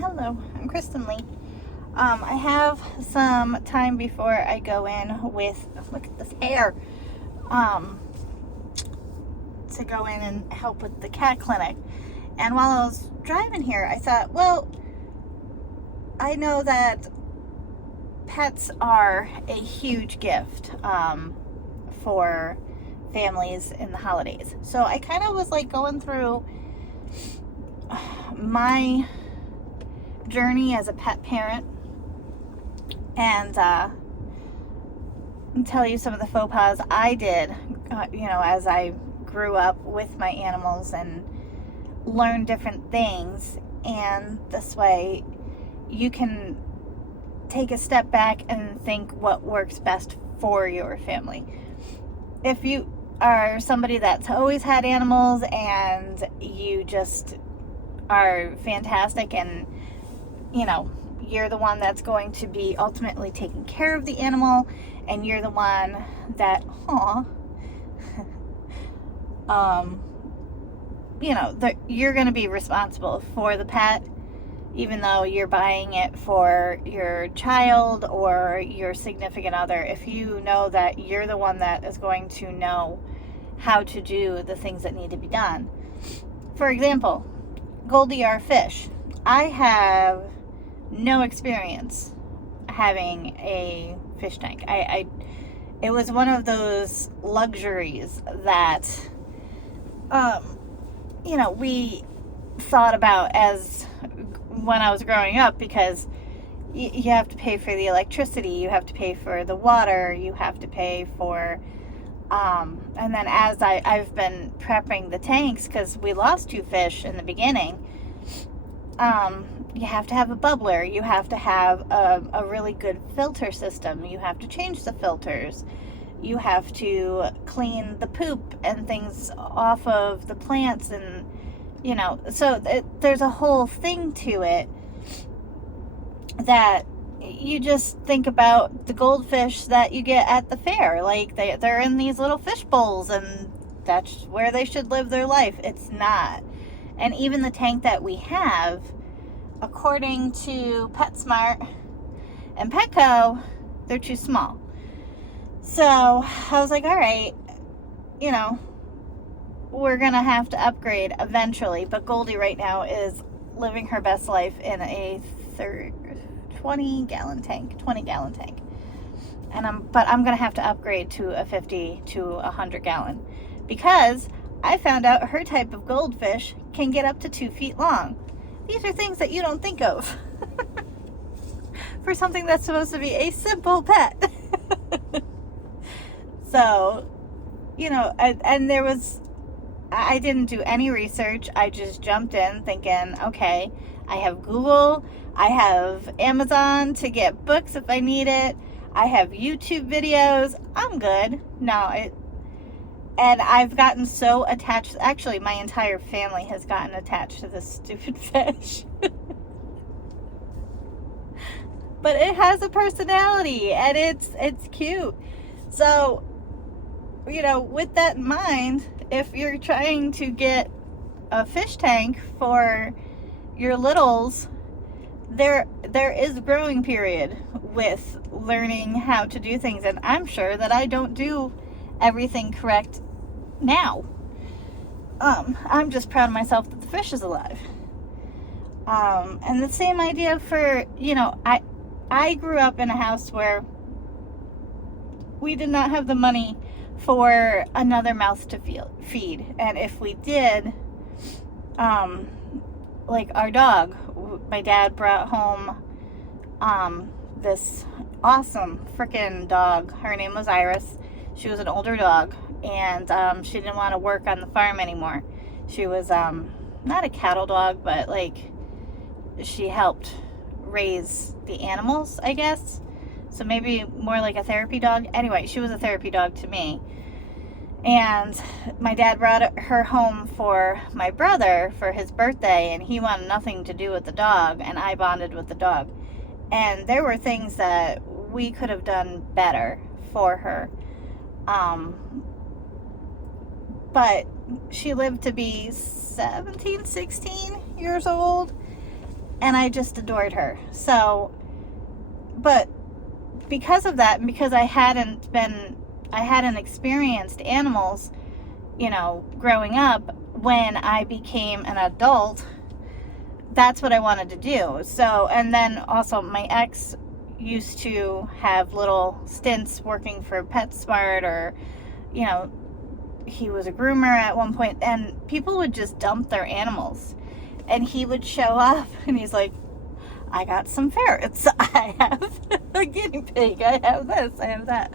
Hello, I'm Kristen Lee. I have some time before I go in with, look at this hair, to go in and help with the cat clinic. And while I was driving here, I thought, well, I know that pets are a huge gift for families in the holidays. So I kind of was like going through my journey as a pet parent and tell you some of the faux pas I did, as I grew up with my animals and learned different things. And this way you can take a step back and think what works best for your family. If you are somebody that's always had animals and you just are fantastic and you're the one that's going to be ultimately taking care of the animal, and you're the one that, you're going to be responsible for the pet, even though you're buying it for your child or your significant other. If you know that you're the one that is going to know how to do the things that need to be done. For example, Goldie, our fish. I have no experience having a fish tank. It was one of those luxuries that we thought about as when I was growing up, because you have to pay for the electricity, you have to pay for the water, you have to pay for and then as I've been prepping the tanks, because we lost 2 fish in the beginning, you have to have a bubbler, you have to have a really good filter system, you have to change the filters, you have to clean the poop and things off of the plants, and so there's a whole thing to it that you just think about the goldfish that you get at the fair. Like they're in these little fish bowls and that's where they should live their life. It's not. And even the tank that we have, according to PetSmart and Petco, they're too small. So I was like, all right, we're gonna have to upgrade eventually. But Goldie right now is living her best life in a 20 gallon tank. And I'm gonna have to upgrade to a 50 to 100 gallon, because I found out her type of goldfish can get up to 2 feet long. These are things that you don't think of for something that's supposed to be a simple pet. So, I didn't do any research. I just jumped in thinking, okay, I have Google, I have Amazon to get books if I need it, I have YouTube videos, I'm good. And I've gotten so attached. Actually, my entire family has gotten attached to this stupid fish. But it has a personality and it's cute. So, with that in mind, if you're trying to get a fish tank for your littles, there is a growing period with learning how to do things, and I'm sure that I don't do everything correct now. I'm just proud of myself that the fish is alive. And the same idea for, I grew up in a house where we did not have the money for another mouth to feed. And if we did, like our dog, my dad brought home this awesome freaking dog. Her name was Iris. She was an older dog, and she didn't want to work on the farm anymore. She was not a cattle dog, but like she helped raise the animals, I guess. So maybe more like a therapy dog. Anyway, she was a therapy dog to me. And my dad brought her home for my brother for his birthday, and he wanted nothing to do with the dog, and I bonded with the dog. And there were things that we could have done better for her. But she lived to be 17, 16 years old. and I just adored her. So, but because of that, and because I hadn't experienced animals, you know, growing up, when I became an adult, that's what I wanted to do. So, and then also my ex used to have little stints working for PetSmart, or, you know, he was a groomer at one point, and people would just dump their animals, and he would show up and he's like, I got some ferrets, I have a guinea pig, I have this, I have that.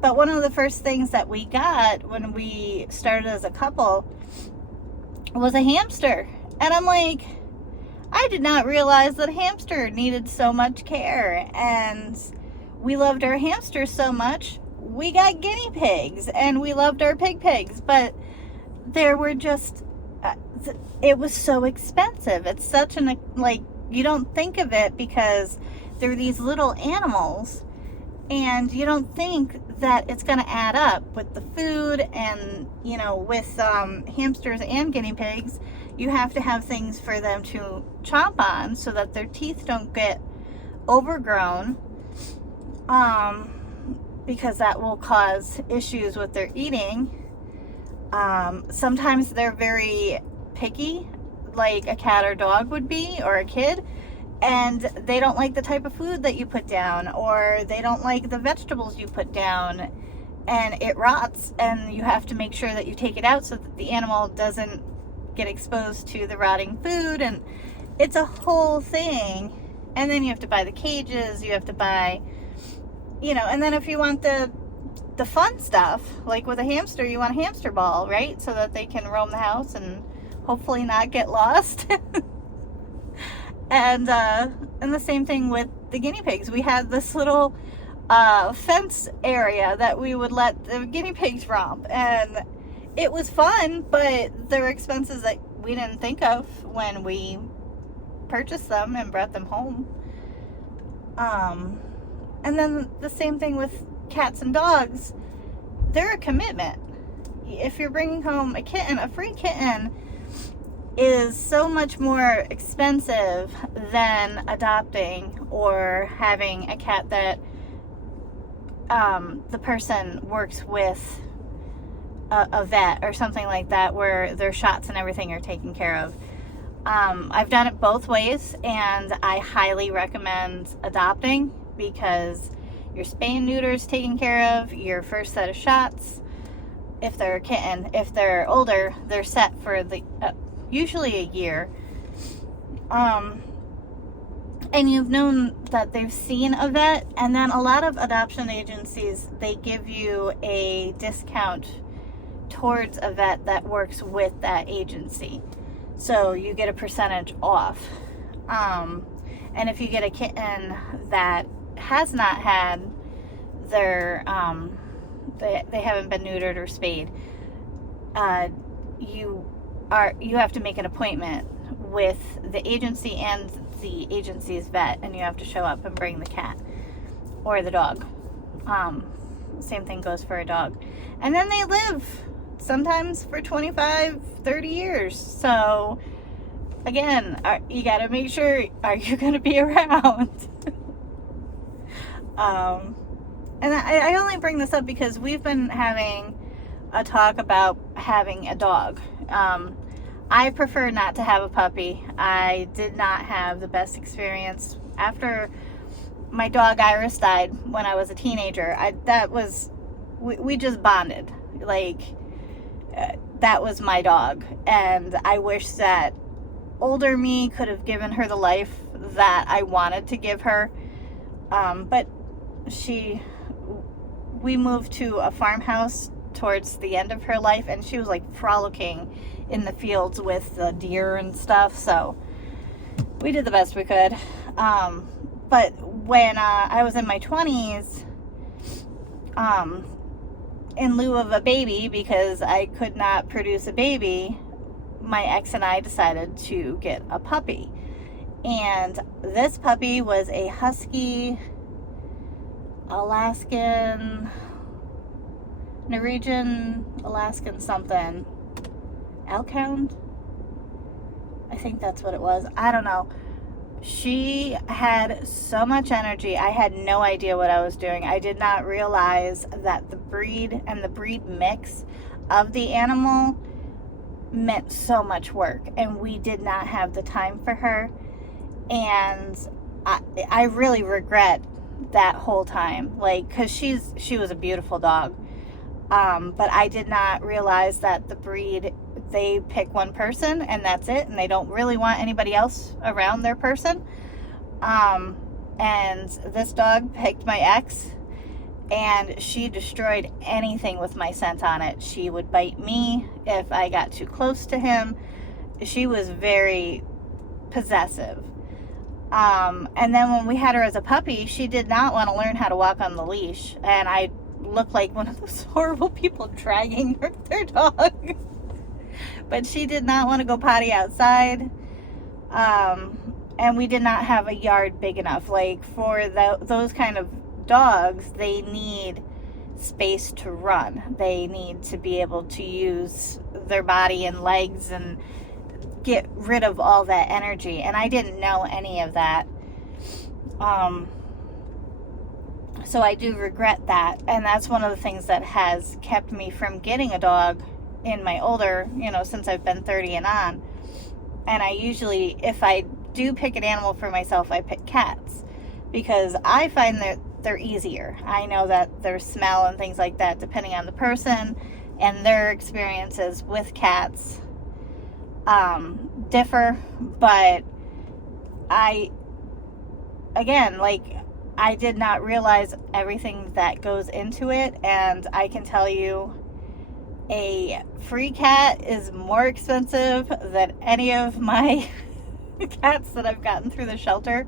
But one of the first things that we got when we started as a couple was a hamster. And I'm like, I did not realize that a hamster needed so much care. And we loved our hamsters so much, we got guinea pigs, and we loved our pigs. But there were just, it was so expensive. It's such an, like, you don't think of it because they're these little animals, and you don't think that it's going to add up with the food. And, you know, with hamsters and guinea pigs, you have to have things for them to chomp on so that their teeth don't get overgrown, because that will cause issues with their eating. Sometimes they're very picky, like a cat or dog would be, or a kid, and they don't like the type of food that you put down, or they don't like the vegetables you put down, and it rots, and you have to make sure that you take it out so that the animal doesn't get exposed to the rotting food. And it's a whole thing. And then you have to buy the cages, you have to buy, you know, and then if you want the fun stuff, like with a hamster, you want a hamster ball, right? So that they can roam the house and hopefully not get lost. And the same thing with the guinea pigs. We had this little fence area that we would let the guinea pigs romp, and it was fun, but there were expenses that we didn't think of when we purchased them and brought them home. And then the same thing with cats and dogs. They're a commitment. If you're bringing home a kitten, a free kitten is so much more expensive than adopting or having a cat that the person works with a vet or something like that, where their shots and everything are taken care of. I've done it both ways, and I highly recommend adopting, because your spay and neuter is taken care of, your first set of shots, if they're a kitten. If they're older, they're set for the usually a year. And you've known that they've seen a vet, and then a lot of adoption agencies, they give you a discount towards a vet that works with that agency. So you get a percentage off. And if you get a kitten that has not had their, they haven't been neutered or spayed, you have to make an appointment with the agency and the agency's vet, and you have to show up and bring the cat or the dog. Same thing goes for a dog. And then they live sometimes for 25, 30 years. So again, you got to make sure, are you going to be around? And I only bring this up because we've been having a talk about having a dog. I prefer not to have a puppy. I did not have the best experience after my dog Iris died when I was a teenager. We just bonded. Like, that was my dog, and I wish that older me could have given her the life that I wanted to give her. But we moved to a farmhouse towards the end of her life, and she was like frolicking in the fields with the deer and stuff, so we did the best we could. But when I was in my 20s, in lieu of a baby, because I could not produce a baby, my ex and I decided to get a puppy. And this puppy was a husky, Norwegian, Alaskan something. Elkhound? I think that's what it was. I don't know. She had so much energy. I had no idea what I was doing. I did not realize that the breed and the breed mix of the animal meant so much work, and we did not have the time for her. And I really regret that whole time, like, because she was a beautiful dog. But I did not realize that the breed, they pick one person and that's it, and they don't really want anybody else around their person. And this dog picked my ex, and she destroyed anything with my scent on it. She would bite me if I got too close to him. She was very possessive. And then when we had her as a puppy, she did not want to learn how to walk on the leash, and I looked like one of those horrible people dragging their dog. But she did not want to go potty outside. And we did not have a yard big enough. Like, for those kind of dogs, they need space to run. They need to be able to use their body and legs and get rid of all that energy. And I didn't know any of that. So I do regret that. And that's one of the things that has kept me from getting a dog in my older, since I've been 30 and on. And I usually, if I do pick an animal for myself, I pick cats, because I find that they're easier. I know that their smell and things like that, depending on the person and their experiences with cats, differ. But I did not realize everything that goes into it. And I can tell you, a free cat is more expensive than any of my cats that I've gotten through the shelter.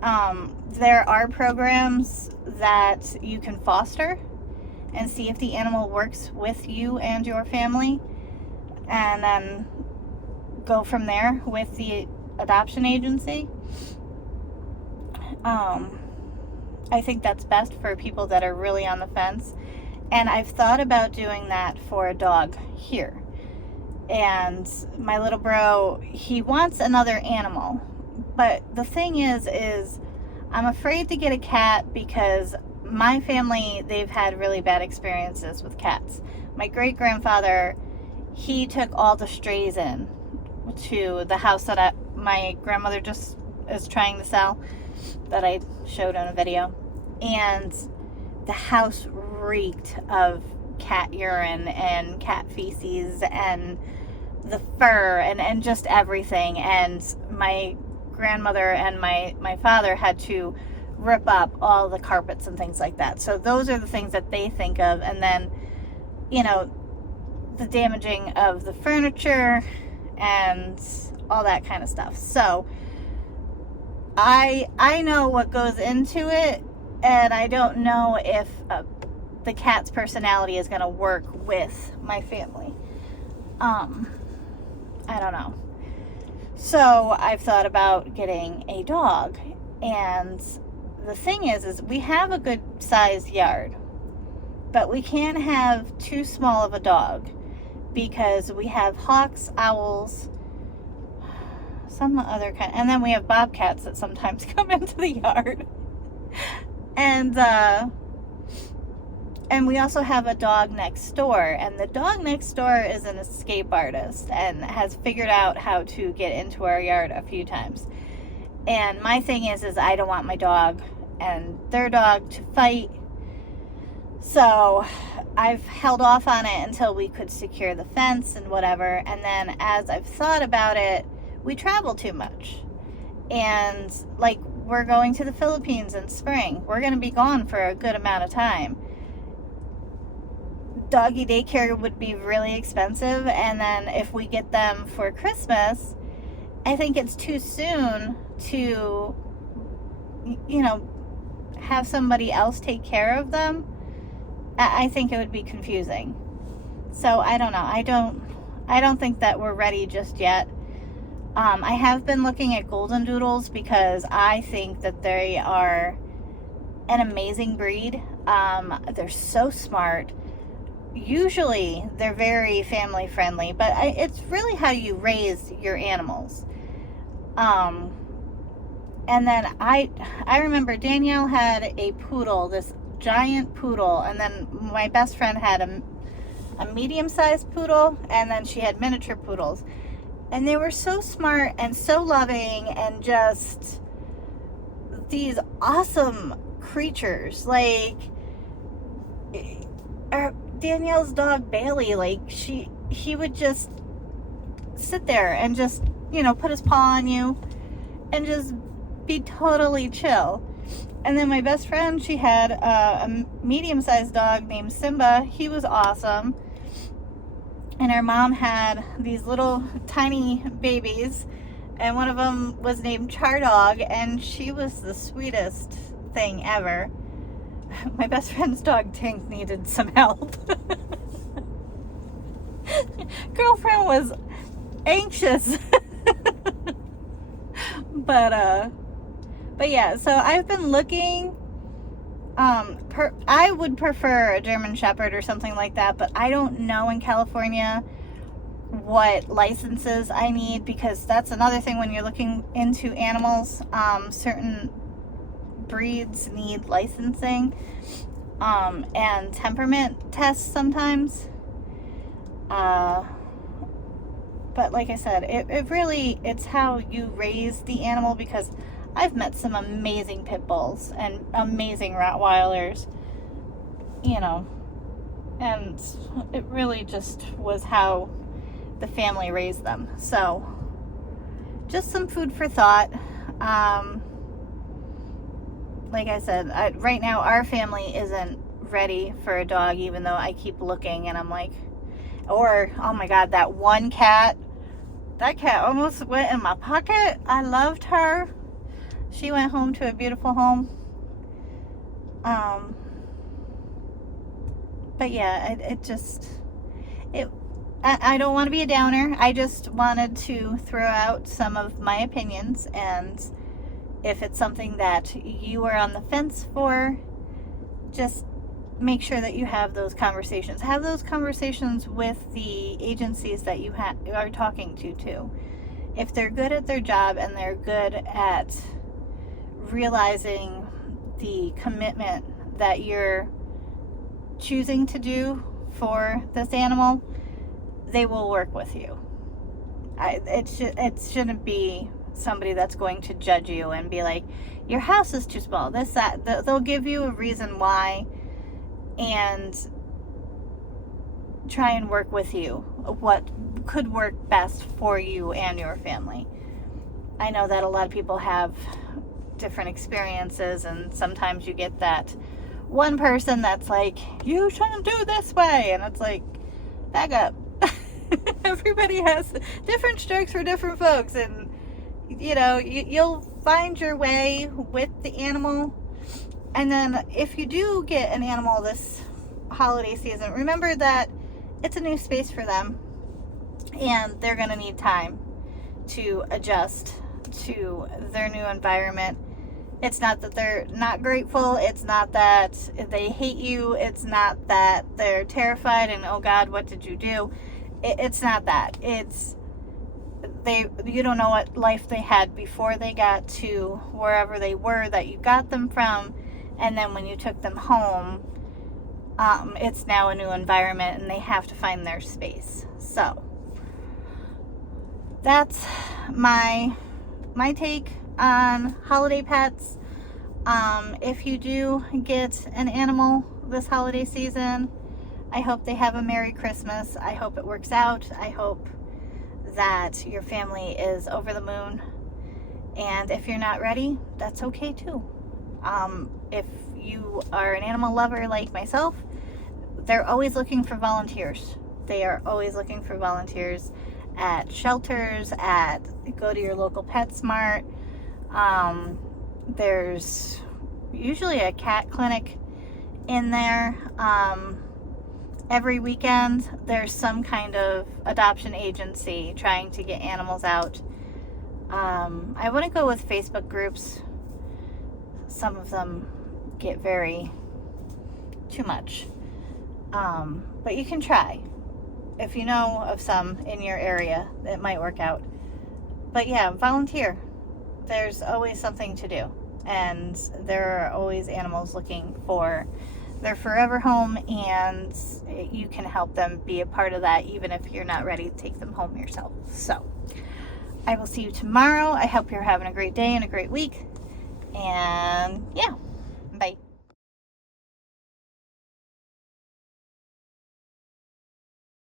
There are programs that you can foster and see if the animal works with you and your family, and then go from there with the adoption agency. I think that's best for people that are really on the fence. And I've thought about doing that for a dog here. And my little bro, he wants another animal. But the thing is I'm afraid to get a cat, because my family, they've had really bad experiences with cats. My great-grandfather, he took all the strays in to the house that my grandmother just is trying to sell, that I showed on a video. And the house reeked of cat urine and cat feces and the fur and just everything. And my grandmother and my father had to rip up all the carpets and things like that. So those are the things that they think of. And then, the damaging of the furniture and all that kind of stuff. So I know what goes into it, and I don't know if the cat's personality is going to work with my family. I don't know. So I've thought about getting a dog, and the thing is we have a good sized yard, but we can't have too small of a dog, because we have hawks, owls, some other kind, and then we have bobcats that sometimes come into the yard. And we also have a dog next door, and the dog next door is an escape artist and has figured out how to get into our yard a few times. And my thing is I don't want my dog and their dog to fight. So I've held off on it until we could secure the fence and whatever. And then as I've thought about it, we travel too much. And like, we're going to the Philippines in spring. We're going to be gone for a good amount of time. Doggy daycare would be really expensive. And then if we get them for Christmas, I think it's too soon to, have somebody else take care of them. I think it would be confusing. So I don't know. I don't think that we're ready just yet. I have been looking at golden doodles, because I think that they are an amazing breed. They're so smart. usually they're very family friendly, but it's really how you raise your animals. And then I remember Danielle had a poodle, this giant poodle, and then my best friend had a medium-sized poodle, and then she had miniature poodles. And they were so smart and so loving and just these awesome creatures. Like, Danielle's dog Bailey, like, he would just sit there and just, you know, put his paw on you and just be totally chill. And then my best friend, she had a medium-sized dog named Simba. He was awesome. And her mom had these little tiny babies, and one of them was named Chardog, and she was the sweetest thing ever. My best friend's dog Tink needed some help. Girlfriend was anxious. But yeah, so I've been looking. I would prefer a German Shepherd or something like that, but I don't know in California what licenses I need, because that's another thing when you're looking into animals. Certain breeds need licensing and temperament tests sometimes. But like I said, it really, it's how you raise the animal, because I've met some amazing pit bulls and amazing Rottweilers, you know, and it really just was how the family raised them. So just some food for thought. Like I said, right now our family isn't ready for a dog, even though I keep looking, and I'm like, or, oh my God, that one cat, that cat almost went in my pocket. I loved her. She went home to a beautiful home. But yeah, I don't want to be a downer. I just wanted to throw out some of my opinions, and if it's something that you are on the fence for, just make sure that you have those conversations. Have those conversations with the agencies that you are talking to too. If they're good at their job and they're good at realizing the commitment that you're choosing to do for this animal, they will work with you. It shouldn't be somebody that's going to judge you and be like, your house is too small, this, that. They'll give you a reason why and try and work with you what could work best for you and your family. I know that a lot of people have different experiences, and sometimes you get that one person that's like, you shouldn't do this way, and it's like, back up. Everybody has different strokes for different folks, and you know, you'll find your way with the animal. And then if you do get an animal this holiday season, remember that it's a new space for them, and they're going to need time to adjust to their new environment. It's not that they're not grateful. It's not that they hate you. It's not that they're terrified and, oh God, what did you do? It's not that. It's you don't know what life they had before they got to wherever they were that you got them from, and then when you took them home, it's now a new environment and they have to find their space. So that's my take on holiday pets. If you do get an animal this holiday season, I hope they have a Merry Christmas. I hope it works out. I hope that your family is over the moon. And if you're not ready, that's okay too. If you are an animal lover like myself, they're always looking for volunteers. They are always looking for volunteers at shelters, go to your local PetSmart. There's usually a cat clinic in there. Every weekend there's some kind of adoption agency trying to get animals out. I wouldn't go with Facebook groups. Some of them get too much. But you can try. If you know of some in your area, it might work out. But yeah, volunteer. There's always something to do. And there are always animals looking for their forever home, and you can help them be a part of that even if you're not ready to take them home yourself. So I will see you tomorrow. I hope you're having a great day and a great week. And yeah,